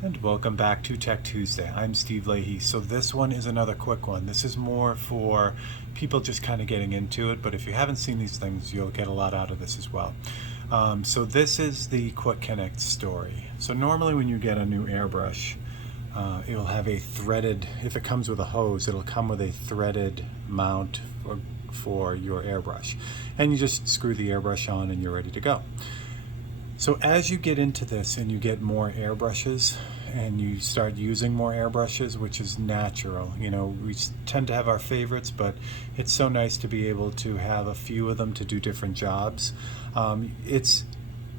And welcome back to Tech Tuesday. I'm Steve Leahy. So this one is another quick one. This is more for people just kind of getting into it, but if you haven't seen these things, you'll get a lot out of this as well. So this is the Quick Connect story. So normally when you get a new airbrush, it'll have a threaded, if it comes with a hose, it'll come with a threaded mount for your airbrush. And you just screw the airbrush on and you're ready to go. So as you get into this and you get more airbrushes and you start using more airbrushes, which is natural, you know, we tend to have our favorites, but it's so nice to be able to have a few of them to do different jobs. It's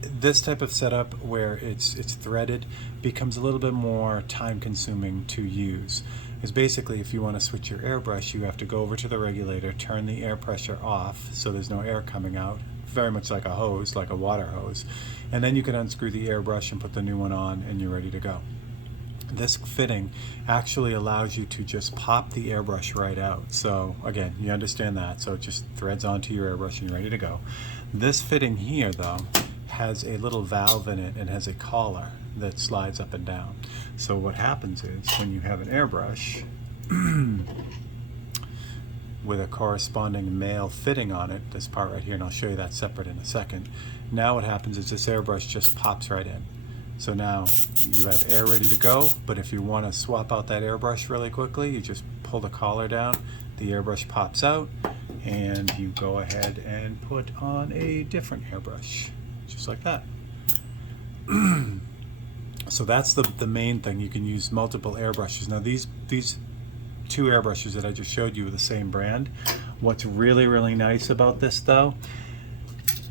this type of setup where it's threaded becomes a little bit more time consuming to use. Is basically if you want to switch your airbrush, you have to go over to the regulator, turn the air pressure off so there's no air coming out, very much like a hose, like a water hose, and then you can unscrew the airbrush and put the new one on and you're ready to go. This fitting actually allows you to just pop the airbrush right out. So again, you understand that, so it just threads onto your airbrush and you're ready to go. This fitting here though has a little valve in it and has a collar that slides up and down. So what happens is when you have an airbrush with a corresponding male fitting on it, this part right here, and I'll show you that separate in a second. Now what happens is this airbrush just pops right in. So now you have air ready to go, but if you want to swap out that airbrush really quickly, you just pull the collar down, the airbrush pops out, and you go ahead and put on a different airbrush, just like that. So that's the main thing. You can use multiple airbrushes. Now these two airbrushes that I just showed you are the same brand. What's really nice about this though,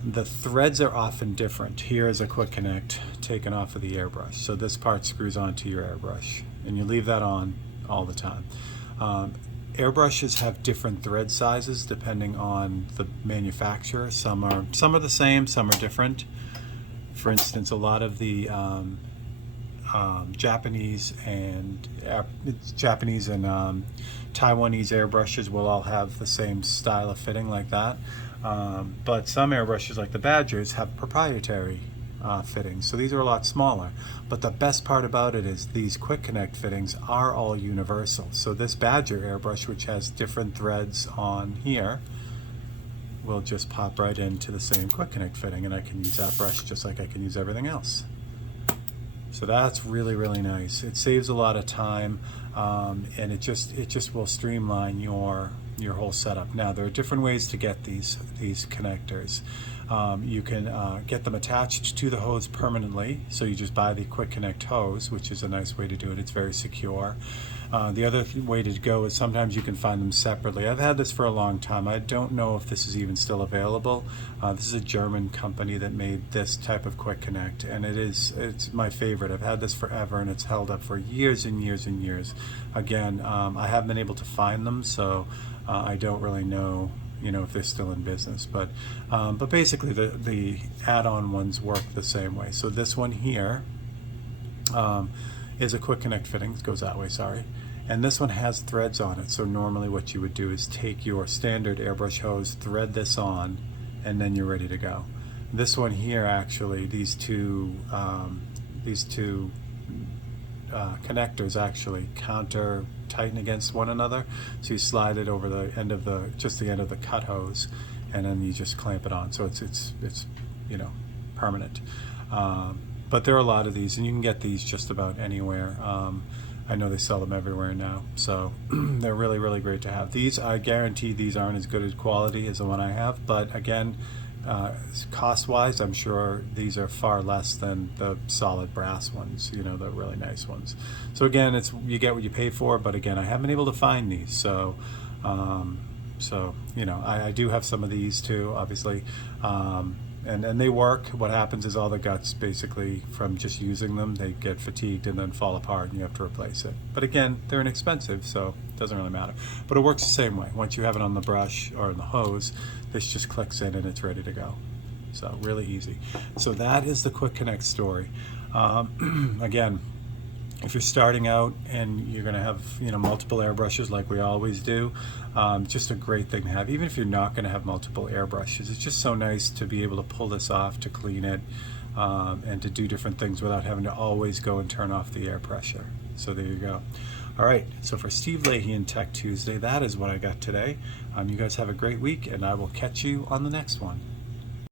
the threads are often different. Here is a quick connect taken off of the airbrush. So this part screws onto your airbrush and you leave that on all the time. Airbrushes have different thread sizes depending on the manufacturer. Some are the same, some are different. For instance, a lot of the Japanese and Taiwanese airbrushes will all have the same style of fitting like that. But some airbrushes like the Badgers have proprietary fittings, so these are a lot smaller. But the best part about it is these quick connect fittings are all universal. So this Badger airbrush, which has different threads on here, will just pop right into the same quick connect fitting, and I can use that brush just like I can use everything else. So that's really nice. It saves a lot of time, and it just will streamline your whole setup. Now there are different ways to get these connectors. You can get them attached to the hose permanently, so you just buy the quick connect hose, which is a nice way to do it. It's very secure. The other way to go is sometimes you can find them separately. I've had this for a long time. I don't know if this is even still available. This is a German company that made this type of quick connect, and it's my favorite. I've had this forever and it's held up for years and years. Again, I haven't been able to find them, so I don't really know, you know, if they're still in business, but basically the add-on ones work the same way. So this one here is a quick connect fitting. It goes that way, sorry. And this one has threads on it. So normally what you would do is take your standard airbrush hose, thread this on, and then you're ready to go. This one here, actually, these two connectors actually counter tighten against one another. So you slide it over the end of the end of the cut hose, and then you just clamp it on. So it's you know, permanent. But there are a lot of these, and you can get these just about anywhere. I know they sell them everywhere now, so they're really great to have. These, I guarantee these aren't as good as quality as the one I have, but again, cost-wise, I'm sure these are far less than the solid brass ones, you know, the really nice ones. So again, it's, you get what you pay for, but again, I haven't been able to find these, so you know, I do have some of these too, obviously. And they work. What happens is all the guts, basically, from just using them, they get fatigued and then fall apart and you have to replace it. But again, they're inexpensive, so it doesn't really matter. But it works the same way. Once you have it on the brush or in the hose, this just clicks in and it's ready to go. So really easy. So that is the Quick Connect story. Again, if you're starting out and you're going to have, you know, multiple airbrushes like we always do, just a great thing to have. Even if you're not going to have multiple airbrushes, it's just so nice to be able to pull this off, to clean it, and to do different things without having to always go and turn off the air pressure. So there you go. All right, so for Steve Leahy and Tech Tuesday, that is what I got today. You guys have a great week, and I will catch you on the next one.